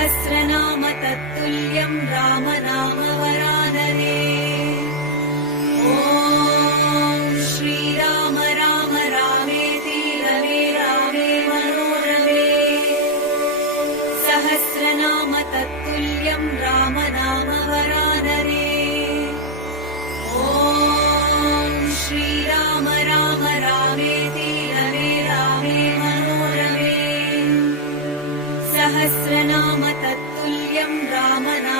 सहस्रनाम तत्तुल्यं रामनाम वरानने। ॐ श्रीराम राम रामेति रमे रामे मनोरमे। सहस्रनाम तत्तुल्यं रामनाम वरानने। ॐ श्रीराम राम रामेति रमे रामे मनोरमे। सहस्रनाम तत्तुल्यं रामनाम